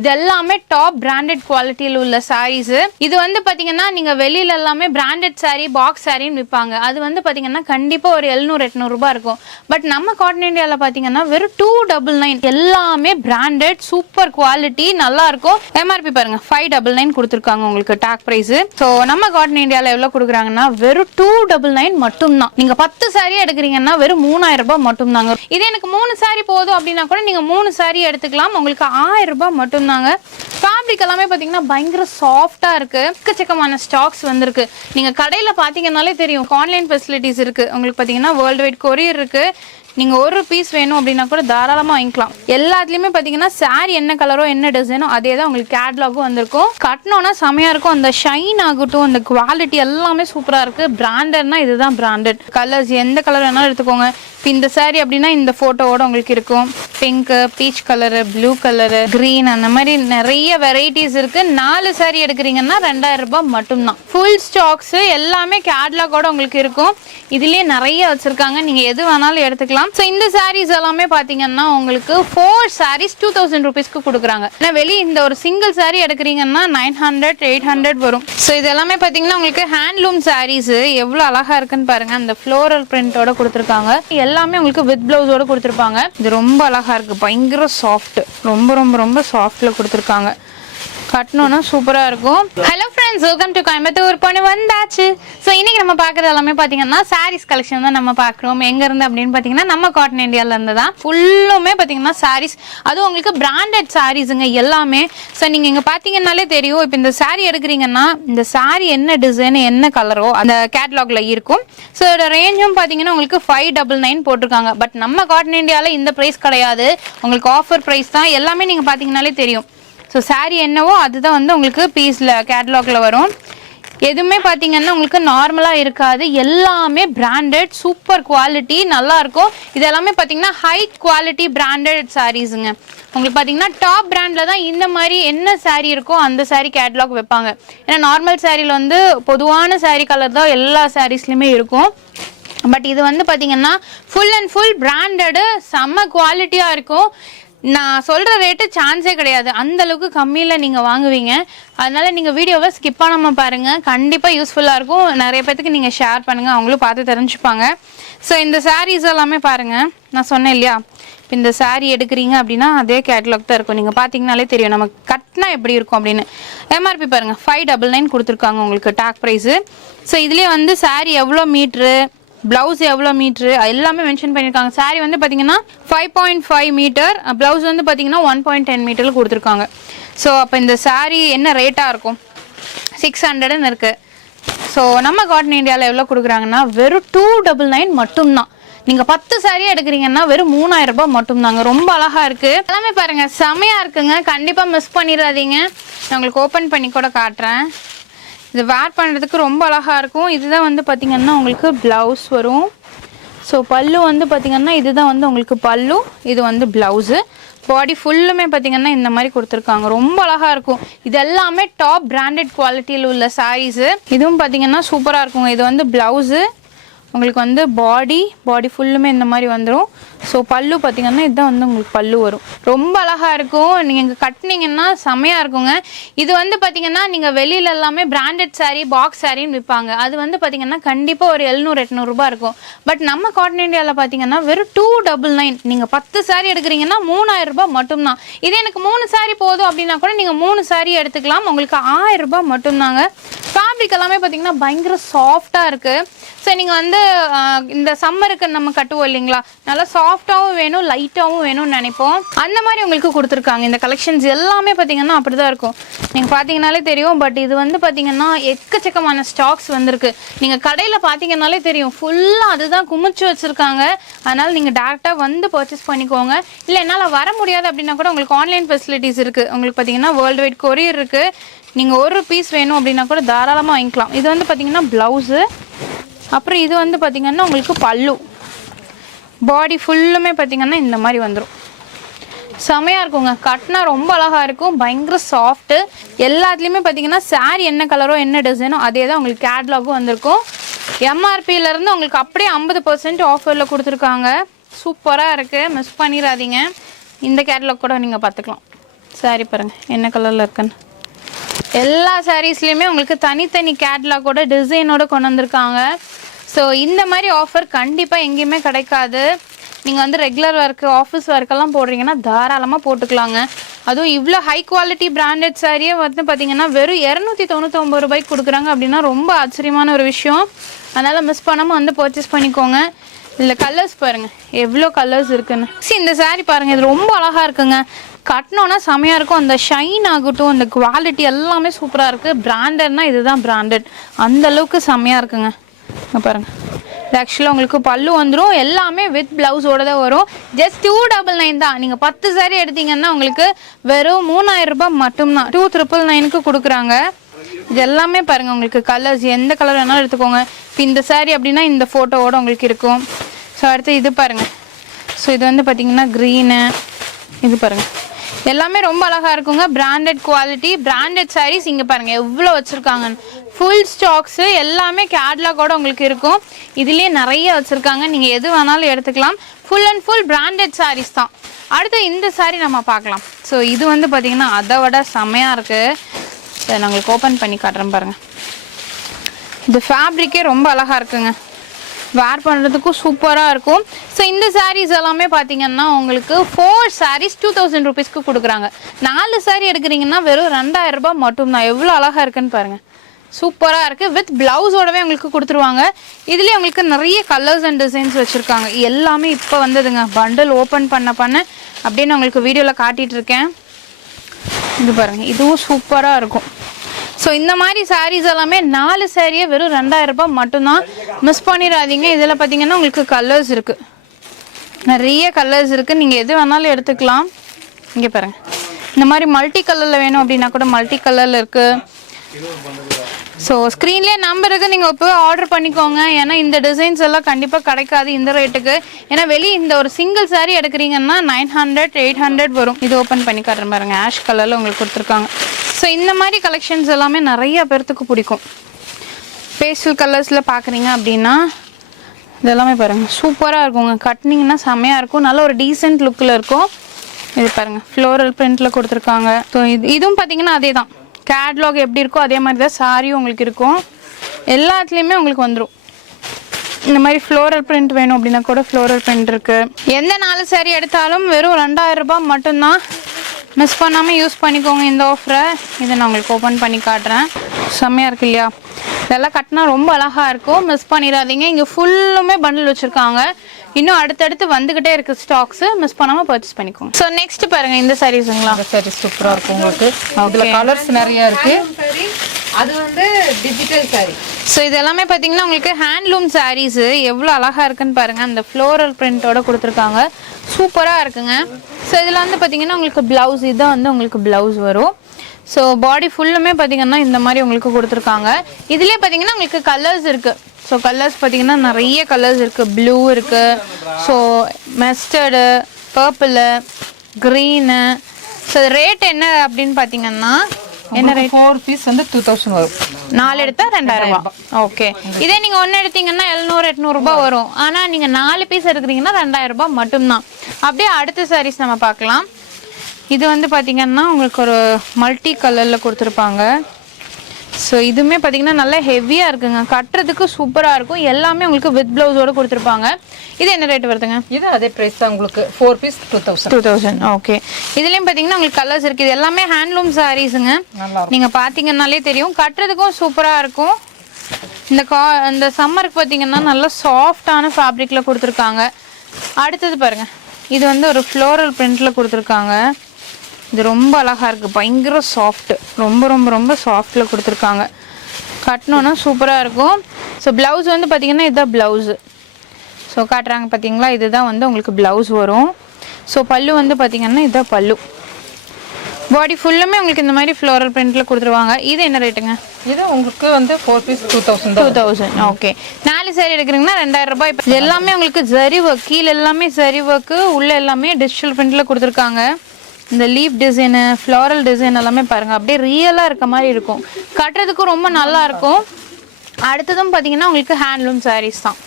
இது எல்லாமே top branded குவாலிட்டியில் உள்ள சாரீஸு இது வந்து பார்த்தீங்கன்னா நீங்கள் வெளியில எல்லாமே பிராண்டட் சாரீ பாக்ஸ் சாரின்னு விற்பாங்க அது வந்து பார்த்தீங்கன்னா கண்டிப்பாக ஒரு எழுநூறு எட்நூறுபா இருக்கும். பட் நம்ம காட்டன் இந்தியாவில் பார்த்தீங்கன்னா வெறும் டூ டபுள் நைன் எல்லாமே பிராண்டட் சூப்பர் குவாலிட்டி நல்லா இருக்கும். எம்ஆர்பி பாருங்க ஃபைவ் டபுள் நைன் கொடுத்துருக்காங்க உங்களுக்கு டாக் பிரைஸ் ஸோ நம்ம காட்டன் இந்தியாவில் எவ்வளோ கொடுக்குறாங்கன்னா வெறும் டூ டபுள் நைன் மட்டும்தான். நீங்கள் பத்து சாரீ எடுக்கிறீங்கன்னா வெறும் மூணாயிரம் ரூபாய் மட்டும்தாங்க. இது எனக்கு மூணு சாரீ போதும் அப்படின்னா கூட நீங்கள் மூணு சாரீ எடுத்துக்கலாம். உங்களுக்கு ஆயிரம் ரூபாய் மட்டும்தாங்க ஃபேப்ரிக் எல்லாமே பார்த்தீங்கன்னா பயங்கர சாஃப்டாக இருக்குது எக்கச்சக்கமான ஸ்டாக்ஸ் வந்திருக்கு. நீங்கள் கடையில் பார்த்தீங்கன்னாலே தெரியும். ஆன்லைன் ஃபெசிலிட்டிஸ் இருக்குது உங்களுக்கு பார்த்தீங்கன்னா வேர்ல்டு வைட் கொரியர் இருக்குது நீங்கள் ஒரு பீஸ் வேணும் அப்படின்னா கூட தாராளமாக வாங்கிக்கலாம். எல்லாத்துலேயுமே பார்த்தீங்கன்னா சாரி என்ன கலரோ என்ன டிசைனோ அதே தான் உங்களுக்கு கேட்லாகும் வந்திருக்கும். கட்டினோன்னா செமையாக இருக்கும். அந்த ஷைன் ஆகட்டும் அந்த குவாலிட்டி எல்லாமே சூப்பராக இருக்குது பிராண்டட்னா இதுதான் பிராண்டட் கலர்ஸ் எந்த கலர் வேணாலும் எடுத்துக்கோங்க. இப்போ இந்த சாரி அப்படின்னா இந்த ஃபோட்டோவோட உங்களுக்கு இருக்கும். Pink peach colour blue colour green அந்த மாதிரி நிறைய வெரைட்டிஸ் இருக்கு. நாலு சாரி எடுக்கிறீங்கன்னா ரெண்டாயிரம் ரூபாய் மட்டும்தான். ஃபுல் ஸ்டாக்ஸ் எல்லாமே கேட்லாகோட உங்களுக்கு இருக்கும். இதுலேயே நிறைய வச்சுருக்காங்க. நீங்கள் எது வேணாலும் எடுத்துக்கலாம். ஸோ இந்த சாரீஸ் எல்லாமே பார்த்தீங்கன்னா உங்களுக்கு ஃபோர் சாரீஸ் டூ தௌசண்ட் ருபீஸ்க்கு கொடுக்குறாங்க. ஏன்னா வெளியே இந்த ஒரு சிங்கிள் சாரீ எடுக்கிறீங்கன்னா நைன் ஹண்ட்ரட் எயிட் ஹண்ட்ரட் வரும். ஸோ இது எல்லாமே பார்த்தீங்கன்னா உங்களுக்கு ஹேண்ட்லூம் சாரீஸ் எவ்வளோ அழகா இருக்குன்னு பாருங்க. அந்த ஃப்ளோரல் பிரிண்டோட கொடுத்துருக்காங்க. எல்லாமே உங்களுக்கு வித் பிளவுஸோட கொடுத்துருப்பாங்க. இது ரொம்ப அழகாக இருக்குது பயங்கர சாஃப்ட் ரொம்ப ரொம்ப ரொம்ப சாஃப்டில் கொடுத்துருக்காங்க. கட்டணும்னா சூப்பராக இருக்கும். Hello friends welcome to Coimbatore. பொண்ணு வந்தாச்சு. ஸோ இன்னைக்கு நம்ம பார்க்குறது எல்லாமே பார்த்தீங்கன்னா சாரீஸ் கலெக்ஷன் தான் நம்ம பார்க்குறோம். எங்கேருந்து அப்படின்னு பார்த்தீங்கன்னா நம்ம காட்டன் இந்தியாவிலேருந்து தான். ஃபுல்லுமே பார்த்தீங்கன்னா சாரீஸ் அதுவும் உங்களுக்கு பிராண்டட் சாரீஸுங்க எல்லாமே. ஸோ நீங்கள் இங்கே பார்த்தீங்கன்னாலே தெரியும். இப்போ இந்த சாரீ எடுக்கிறீங்கன்னா இந்த சாரீ என்ன டிசைன் என்ன கலரோ அந்த கேட்லாகில் இருக்கும். ஸோ இதோட ரேஞ்சும் பார்த்தீங்கன்னா உங்களுக்கு ஃபைவ் டபுள் நைன் போட்டிருக்காங்க. பட் நம்ம காட்டன் இந்தியாவில் இந்த ப்ரைஸ் கிடையாது. உங்களுக்கு ஆஃபர் ப்ரைஸ் தான். எல்லாமே நீங்கள் பார்த்தீங்கன்னாலே தெரியும். ஸோ சாரீ என்னவோ அதுதான் வந்து உங்களுக்கு பீஸில் கேட்லாகில் வரும். எதுவுமே பார்த்தீங்கன்னா உங்களுக்கு நார்மலாக இருக்காது. எல்லாமே பிராண்டட் சூப்பர் குவாலிட்டி நல்லாயிருக்கும். இது எல்லாமே பார்த்தீங்கன்னா ஹை குவாலிட்டி பிராண்டட் சாரீஸுங்க உங்களுக்கு பார்த்தீங்கன்னா டாப் பிராண்டில் தான் இந்த மாதிரி என்ன சாரீ இருக்கோ அந்த சாரீ கேட்லாக் வைப்பாங்க. ஏன்னா நார்மல் சாரியில் வந்து பொதுவான சாரீ கலர் தான் எல்லா சாரீஸ்லையுமே இருக்கும். பட் இது வந்து பார்த்தீங்கன்னா ஃபுல் அண்ட் ஃபுல் பிராண்டடு செம்ம குவாலிட்டியாக இருக்கும். நான் சொல்கிற ரேட்டு சான்ஸே கிடையாது. அந்த அளவுக்கு கம்மியில் நீங்கள் வாங்குவீங்க. அதனால் நீங்கள் வீடியோவை ஸ்கிப் பண்ணாமல் பாருங்கள் கண்டிப்பாக யூஸ்ஃபுல்லாக இருக்கும். நிறைய பேத்துக்கு நீங்கள் ஷேர் பண்ணுங்கள் அவங்களும் பார்த்து தெரிஞ்சுப்பாங்க. ஸோ இந்த சாரீஸ் எல்லாமே பாருங்கள் நான் சொன்னேன் இல்லையா? இப்போ இந்த சாரீ எடுக்கிறீங்க அப்படின்னா அதே கேட்லாக் தான் இருக்கும். நீங்கள் பார்த்தீங்கனாலே தெரியும். நம்ம கட்டினா எப்படி இருக்கும் அப்படின்னு. எம்ஆர்பி பாருங்கள் ஃபைவ் டபுள் நைன் கொடுத்துருக்காங்க உங்களுக்கு. டாக் ப்ரைஸு ஸோ இதுலேயே வந்து சாரீ எவ்வளோ மீட்ரு பிளவுஸ் எவ்வளோ மீட்ரு எல்லாமே மென்ஷன் பண்ணியிருக்காங்க saree வந்து பார்த்தீங்கன்னா five point five metre blouse வந்து பார்த்தீங்கன்னா ஒன் பாயிண்ட் டென் மீட்டரில் கொடுத்துருக்காங்க. ஸோ அப்போ இந்த saree என்ன ரேட்டாக இருக்கும்? சிக்ஸ் ஹண்ட்ரட்னு இருக்குது ஸோ நம்ம காட்டன் இந்தியாவில் எவ்வளோ கொடுக்குறாங்கன்னா வெறும் டூ டபுள் நைன் மட்டும்தான். நீங்கள் பத்து saree எடுக்கிறீங்கன்னா வெறும் மூணாயிரம் ரூபாய் மட்டும்தாங்க. ரொம்ப அழகாக இருக்குது எல்லாமே பாருங்கள் செமையாக இருக்குங்க. கண்டிப்பாக மிஸ் பண்ணிடாதீங்க. நான் உங்களுக்கு ஓப்பன் பண்ணி கூட காட்டுறேன். இது வேர் பண்ணுறதுக்கு ரொம்ப அழகாக இருக்கும். இதுதான் வந்து பார்த்தீங்கன்னா உங்களுக்கு ப்ளவுஸ் வரும். ஸோ பல்லு வந்து பார்த்தீங்கன்னா இதுதான் வந்து உங்களுக்கு பல்லு இது வந்து ப்ளவுஸு பாடி ஃபுல்லுமே பார்த்தீங்கன்னா இந்த மாதிரி கொடுத்துருக்காங்க. ரொம்ப அழகாக இருக்கும். இது எல்லாமே டாப் பிராண்டட் குவாலிட்டியில் உள்ள சாரீஸு இதுவும் பார்த்தீங்கன்னா சூப்பராக இருக்குங்க. இது வந்து ப்ளவுஸு உங்களுக்கு வந்து பாடி பாடி ஃபுல்லுமே இந்த மாதிரி வந்துடும் ஸோ பல்லு பார்த்தீங்கன்னா இதுதான் வந்து உங்களுக்கு பல்லு வரும். ரொம்ப அழகாக இருக்கும். நீங்கள் இங்கே கட்டினீங்கன்னா செமையாக இருக்குங்க. இது வந்து பார்த்தீங்கன்னா நீங்கள் வெளியில எல்லாமே பிராண்டட் சாரீ பாக்ஸ் சாரின்னு விற்பாங்க அது வந்து பார்த்தீங்கன்னா கண்டிப்பாக ஒரு எழுநூறு எட்நூறுபா இருக்கும். பட் நம்ம காட்டன் இந்தியாவில் பார்த்தீங்கன்னா வெறும் டூ டபுள் நைன் நீங்கள் பத்து சாரீ எடுக்கிறீங்கன்னா மூணாயிரம் ரூபாய் மட்டும்தான். இது எனக்கு மூணு சாரீ போதும் அப்படின்னா கூட நீங்கள் மூணு சாரீ எடுத்துக்கலாம். உங்களுக்கு ஆயிரம் ரூபாய் மட்டும்தாங்க. ஃபேப்ரிக் எல்லாமே பார்த்தீங்கன்னா பயங்கர சாஃப்டாக இருக்குது ஸோ நீங்கள் வந்து இந்த சம்மருக்கு நம்ம கட்டுவோம் இல்லைங்களா? நல்லா சாஃப்டாகவும் வேணும் லைட்டாகவும் வேணும்னு நினைப்போம். அந்த மாதிரி உங்களுக்கு கொடுத்துருக்காங்க. இந்த கலெக்ஷன்ஸ் எல்லாமே பார்த்தீங்கன்னா அப்படி தான் இருக்கும். நீங்கள் பார்த்தீங்கனாலே தெரியும். பட் இது வந்து பார்த்தீங்கன்னா எக்கச்சக்கமான ஸ்டாக்ஸ் வந்திருக்கு. நீங்கள் கடையில் பார்த்தீங்கன்னாலே தெரியும். ஃபுல்லாக அதுதான் குமிச்சு வச்சுருக்காங்க. அதனால் நீங்கள் டேரெக்டாக வந்து பர்ச்சேஸ் பண்ணிக்கோங்க. இல்லை என்னால் வர முடியாது அப்படின்னா கூட உங்களுக்கு ஆன்லைன் ஃபெசிலிட்டிஸ் இருக்குது உங்களுக்கு பார்த்தீங்கன்னா வேர்ல்டு வைட் கொரியர் இருக்குது நீங்கள் ஒரு பீஸ் வேணும் அப்படின்னா கூட தாராளமாக வாங்கிக்கலாம். இது வந்து பார்த்தீங்கன்னா ப்ளவுஸு அப்புறம் இது வந்து பார்த்தீங்கன்னா உங்களுக்கு பல்லு. பாடி ஃபுல்லுமே பார்த்தீங்கன்னா இந்த மாதிரி வந்துடும் செமையாக இருக்குங்க. கட்டினா ரொம்ப அழகாக இருக்கும். பயங்கர சாஃப்ட்டு எல்லாத்துலேயுமே பார்த்திங்கன்னா saree என்ன கலரோ என்ன டிசைனோ அதே தான் உங்களுக்கு கேட்லாகும் வந்திருக்கும். எம்ஆர்பியிலேருந்து உங்களுக்கு அப்படியே ஐம்பது பர்சன்ட் ஆஃபரில் கொடுத்துருக்காங்க. சூப்பராக இருக்குது மிஸ் பண்ணிடாதீங்க. இந்த கேட்லாக் கூட நீங்கள் பார்த்துக்கலாம் சாரி பாருங்கள் என்ன கலரில் இருக்குன்னு. எல்லா சாரீஸ்லேயுமே உங்களுக்கு தனித்தனி கேட்லாகோட டிசைனோட கொண்டு வந்திருக்காங்க. ஸோ இந்த மாதிரி ஆஃபர் கண்டிப்பாக எங்கேயுமே கிடைக்காது. நீங்கள் வந்து ரெகுலர் ஒர்க்கு ஆஃபீஸ் ஒர்க்கெல்லாம் போடுறீங்கன்னா தாராளமாக போட்டுக்கலாங்க. அதுவும் இவ்வளோ ஹை குவாலிட்டி பிராண்டட் சாரியே வந்து பார்த்தீங்கன்னா வெறும் இரநூத்தி தொண்ணூத்தொம்பது ரூபாய்க்கு கொடுக்குறாங்க அப்படின்னா ரொம்ப ஆச்சரியமான ஒரு விஷயம். அதனால் மிஸ் பண்ணாமல் வந்து பர்ச்சேஸ் பண்ணிக்கோங்க. இதில் கலர்ஸ் பாருங்கள் எவ்வளோ கலர்ஸ் இருக்குன்னு. சரி இந்த saree பாருங்கள் இது ரொம்ப அழகாக இருக்குங்க. கட்டினோன்னா செமையாக இருக்கும். அந்த ஷைன் ஆகட்டும் அந்த குவாலிட்டி எல்லாமே சூப்பராக இருக்குது பிராண்டட்னா இதுதான் பிராண்டட் அந்த அளவுக்கு செமையாக இருக்குங்க. பாருங்கள் இது ஆக்சுவலாக உங்களுக்கு பல்லு வந்துடும் எல்லாமே வித் ப்ளவுஸோட தான் வரும். ஜஸ்ட் டூ டபுள் நைன் தான். நீங்கள் பத்து சாரி எடுத்தீங்கன்னா உங்களுக்கு வெறும் மூணாயிரம் ரூபாய் மட்டும்தான். டூ ட்ரிபிள் நைனுக்கு கொடுக்குறாங்க. இது எல்லாமே பாருங்கள் உங்களுக்கு கலர்ஸ் எந்த கலர் வேணாலும் எடுத்துக்கோங்க. இப்போ இந்த சாரி அப்படின்னா இந்த ஃபோட்டோவோட உங்களுக்கு இருக்கும். ஸோ அடுத்து இது பாருங்கள் ஸோ இது வந்து பார்த்தீங்கன்னா க்ரீனு இது பாருங்கள் எல்லாமே ரொம்ப அழகா இருக்குங்க. பிராண்டட் குவாலிட்டி பிராண்டட் சாரீஸ் இங்க பாருங்க எவ்வளோ வச்சிருக்காங்க. ஃபுல் ஸ்டாக்ஸ் எல்லாமே கேட்லாகோட உங்களுக்கு இருக்கும். இதுலயே நிறைய வச்சிருக்காங்க. நீங்க எது வேணாலும் எடுத்துக்கலாம். Full and full branded saris தான். அடுத்து இந்த saree நம்ம பார்க்கலாம். ஸோ இது வந்து பார்த்தீங்கன்னா அதை விட செமையா இருக்கு. நான் உங்களுக்கு ஓப்பன் பண்ணி காட்டுறேன் பாருங்க. இது ஃபேப்ரிக்கே ரொம்ப அழகா இருக்குங்க. வேர் பண்ணுறதுக்கும் சூப்பராக இருக்கும். ஸோ இந்த சாரீஸ் எல்லாமே பார்த்தீங்கன்னா உங்களுக்கு ஃபோர் சாரீஸ் டூ தௌசண்ட் ருபீஸ்க்கு கொடுக்குறாங்க. நாலு சாரீ எடுக்கிறீங்கன்னா வெறும் ரெண்டாயிரம் ரூபாய் மட்டும்தான். எவ்வளோ அழகாக இருக்குன்னு பாருங்கள் சூப்பராக இருக்குது வித் ப்ளவுஸோடவே உங்களுக்கு கொடுத்துருவாங்க. இதுலேயே உங்களுக்கு நிறைய கலர்ஸ் அண்ட் டிசைன்ஸ் வச்சுருக்காங்க. எல்லாமே இப்போ வந்ததுங்க. பண்டல் ஓப்பன் பண்ண பண்ண அப்படின்னு உங்களுக்கு வீடியோவில் காட்டிகிட்டு இருக்கேன். இது பாருங்கள் இதுவும் சூப்பராக இருக்கும். ஸோ இந்த மாதிரி சாரீஸ் எல்லாமே நாலு சாரியே வெறும் ரெண்டாயிரம் ரூபாய் மட்டும்தான் மிஸ் பண்ணிடாதீங்க. இதில் பார்த்தீங்கன்னா உங்களுக்கு கலர்ஸ் இருக்குது நிறைய கலர்ஸ் இருக்குது நீங்கள் எது வேணாலும் எடுத்துக்கலாம். இங்கே பாருங்க. இந்த மாதிரி மல்டி கலரில் வேணும் அப்படின்னா கூட மல்டி கலரில் இருக்குது ஸோ ஸ்க்ரீன்லேயே நம்பருக்கு நீங்கள் இப்போ ஆர்டர் பண்ணிக்கோங்க. ஏன்னா இந்த டிசைன்ஸ் எல்லாம் கண்டிப்பாக கிடைக்காது இந்த ரேட்டுக்கு ஏன்னா வெளியே இந்த ஒரு சிங்கிள் சாரீ எடுக்கிறீங்கன்னா நைன் ஹண்ட்ரட் எயிட் ஹண்ட்ரட் வரும். இது ஓப்பன் பண்ணி காட்டுற பாருங்க. ஆஷ் கலரில் உங்களுக்கு கொடுத்துருக்காங்க. ஸோ இந்த மாதிரி கலெக்ஷன்ஸ் எல்லாமே நிறைய பேர்த்துக்கு பிடிக்கும். பேஸ்டல் கலர்ஸில் பார்க்குறீங்க அப்படின்னா இதெல்லாமே பாருங்கள் சூப்பராக இருக்குங்க. கட்டினீங்கன்னா செம்மையாக இருக்கும். நல்ல ஒரு டீசென்ட் லுக்கில் இருக்கும். இது பாருங்கள் ஃப்ளோரல் பிரிண்ட்டில் கொடுத்துருக்காங்க. ஸோ இது இதுவும் பார்த்தீங்கன்னா அதே தான் கேட்லாக் எப்படி இருக்கோ அதே மாதிரி தான் சாரியும் உங்களுக்கு இருக்கும். எல்லாத்துலேயுமே உங்களுக்கு வந்துடும் இந்த மாதிரி ஃப்ளோரல் பிரிண்ட் வேணும் அப்படின்னா கூட ஃப்ளோரல் பிரிண்ட் இருக்குது எந்த நாலு சாரி எடுத்தாலும் வெறும் ரெண்டாயிரம் ரூபாய் மட்டும்தான் மிஸ் பண்ணாமல் யூஸ் பண்ணிக்கோங்க இந்த ஆஃபரை இதை நான் உங்களுக்கு ஓப்பன் பண்ணி காட்டுறேன். செம்மையாக இருக்கு இல்லையா? இதெல்லாம் கட்டினா ரொம்ப அழகாக இருக்கும். மிஸ் பண்ணிடாதீங்க. இங்கே ஃபுல்லுமே பண்டில் வச்சுருக்காங்க. இன்னும் அடுத்தடுத்து வந்துக்கிட்டே இருக்கு ஸ்டாக்ஸு மிஸ் பண்ணாமல் பர்ச்சேஸ் பண்ணிக்கோங்க. ஸோ நெக்ஸ்ட் பாருங்கள் இந்த சாரீஸுங்களா இந்த சாரி சூப்பரா இருக்கும் உங்களுக்கு. இதுல கலர்ஸ் நிறைய இருக்கு. அது வந்து டிஜிட்டல் சாரி ஸோ இது எல்லாமே பார்த்தீங்கன்னா உங்களுக்கு ஹேண்ட்லூம் சாரீஸு எவ்வளோ அழகாக இருக்குன்னு பாருங்கள் அந்த ஃப்ளோரல் பிரிண்ட்டோட கொடுத்துருக்காங்க. சூப்பராக இருக்குங்க. ஸோ இதில் வந்து பார்த்தீங்கன்னா உங்களுக்கு ப்ளவுஸ் இதுதான் வந்து உங்களுக்கு ப்ளவுஸ் வரும். ஸோ பாடி ஃபுல்லுமே பார்த்தீங்கன்னா இந்த மாதிரி உங்களுக்கு கொடுத்துருக்காங்க. இதுலேயே பார்த்தீங்கன்னா உங்களுக்கு கலர்ஸ் இருக்குது ஸோ கலர்ஸ் பார்த்தீங்கன்னா நிறைய கலர்ஸ் இருக்குது ப்ளூ இருக்குது so mustard purple green so rate என்ன அப்படின்னு பார்த்தீங்கன்னா என்ன ரேட் ஃபோர் பீஸ் வந்து டூ தௌசண்ட் வரும். நாலு எடுத்தா ரெண்டாயிரம் ரூபாய். ஓகே இதே நீங்க ஒன்னு எடுத்தீங்கன்னா எழுநூறு எட்நூறு ரூபாய் வரும். ஆனா நீங்க நாலு பீஸ் எடுக்கிறீங்கன்னா ரெண்டாயிரம் ரூபாய் மட்டும்தான். அப்படியே அடுத்த சாரீஸ் நம்ம பார்க்கலாம். இது வந்து பாத்தீங்கன்னா உங்களுக்கு ஒரு மல்டி கலர்ல கொடுத்துருப்பாங்க. ஸோ இதுவுமே பார்த்தீங்கன்னா நல்லா ஹெவியாக இருக்குங்க. கட்டுறதுக்கு சூப்பராக இருக்கும். எல்லாமே உங்களுக்கு வித் ப்ளவுஸோட கொடுத்துருப்பாங்க. இது என்ன ரேட் வருதுங்க? இது அதே பிரைஸ் தான் உங்களுக்கு. Four piece two thousand two thousand okay இதுலேயும் பார்த்தீங்கன்னா உங்களுக்கு கலர்ஸ் இருக்குது இது எல்லாமே ஹேண்ட்லூம் சாரீஸுங்க நீங்கள் பார்த்தீங்கன்னாலே தெரியும். கட்டுறதுக்கும் சூப்பராக இருக்கும். இந்த கா இந்த சம்மருக்கு பார்த்தீங்கன்னா நல்லா சாஃப்டான ஃபேப்ரிக்கில் கொடுத்துருக்காங்க. அடுத்தது பாருங்கள் இது வந்து ஒரு ஃப்ளோரல் பிரிண்டில் கொடுத்துருக்காங்க. இது ரொம்ப அழகாக இருக்குது பயங்கர சாஃப்ட் ரொம்ப ரொம்ப ரொம்ப சாஃப்டில் கொடுத்துருக்காங்க. கட்டினோன்னா சூப்பராக இருக்கும். ஸோ ப்ளவுஸ் வந்து பார்த்தீங்கன்னா இதுதான் ப்ளவுஸு ஸோ காட்டுறாங்க பார்த்தீங்களா இதுதான் வந்து உங்களுக்கு ப்ளவுஸ் வரும். ஸோ பல்லு வந்து பார்த்தீங்கன்னா இதுதான் பல்லு. பாடி ஃபுல்லுமே உங்களுக்கு இந்த மாதிரி ஃப்ளோரல் பிரிண்ட்டில் கொடுத்துருவாங்க. இது என்ன ரேட்டுங்க இது உங்களுக்கு வந்து four piece two thousand two thousand okay நாலு சாரி எடுக்கிறீங்கன்னா ரெண்டாயிரம் ரூபாய். இப்போ எல்லாமே உங்களுக்கு ஜரி ஒர்க் கீழே எல்லாமே ஜரி ஒர்க்கு உள்ள எல்லாமே டிஜிட்டல் பிரிண்டில் கொடுத்துருக்காங்க. இந்த லீஃப் டிசைனு ஃப்ளாரல் டிசைன் எல்லாமே பாருங்கள் அப்படியே ரியலாக இருக்க மாதிரி இருக்கும். கட்டுறதுக்கும் ரொம்ப நல்லா இருக்கும். அடுத்ததும் பார்த்தீங்கன்னா உங்களுக்கு ஹேண்ட்லூம் சாரீஸ் தான்.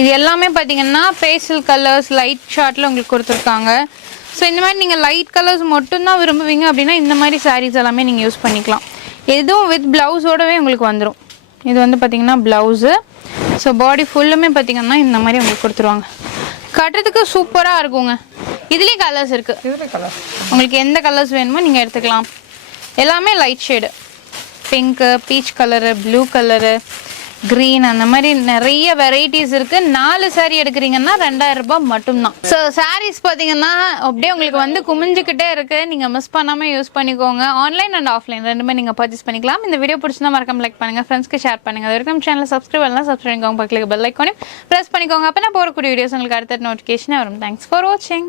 இது எல்லாமே பார்த்தீங்கன்னா பேஸ்டல் கலர்ஸ் லைட் ஷார்ட்டில் உங்களுக்கு கொடுத்துருக்காங்க. ஸோ இந்த மாதிரி நீங்கள் லைட் கலர்ஸ் மட்டும்தான் விரும்புவீங்க அப்படின்னா இந்த மாதிரி சாரீஸ் எல்லாமே நீங்கள் யூஸ் பண்ணிக்கலாம். எதுவும் வித் ப்ளவுஸோடவே உங்களுக்கு வந்துடும் இது வந்து பார்த்தீங்கன்னா ப்ளவுஸு ஸோ பாடி ஃபுல்லுமே பார்த்தீங்கன்னா இந்த மாதிரி உங்களுக்கு கொடுத்துருவாங்க. கட்டுறதுக்கு சூப்பராக இருக்குங்க. இதுலேயும் கலர்ஸ் இருக்குது இதுல கலர் உங்களுக்கு எந்த கலர்ஸ் வேணுமோ நீங்கள் எடுத்துக்கலாம். எல்லாமே light shade pink peach colour blue colour green அந்த மாதிரி நிறைய வெரைட்டிஸ் இருக்கு. நாலு saree எடுக்கிறீங்கன்னா ரெண்டாயிரம் ரூபாய் மட்டும்தான். ஸோ sarees பார்த்தீங்கன்னா அப்படியே உங்களுக்கு வந்து குமிஞ்சுக்கிட்டே இருக்கு. நீங்கள் மிஸ் பண்ணாமல் யூஸ் பண்ணிக்கோங்க. ஆன்லைன் அண்ட் ஆஃப்லைன் ரெண்டுமே நீங்கள் பர்ச்சேஸ் பண்ணிக்கலாம். இந்த வீடியோ பிடிச்சிருந்தா மறக்காம லைக் பண்ணுங்க. ஃப்ரெண்ட்ஸ்க்கு ஷேர் பண்ணுங்க. அது வரைக்கும் சேனல் சப்ஸ்கிரைப் பண்ணலாம் சப்ஸ்கிரைப் பண்ணிக்கோங்க. பக்கத்துக்கு பெல் ஐக்கானே ப்ரெஸ் பண்ணிக்கோங்க. அப்போ நான் போகக்கூடிய வீடியோஸ் உங்களுக்கு அடுத்த நோட்டிஃபிகேஷன் வரும். தேங்க்ஸ் ஃபார் வாட்சிங்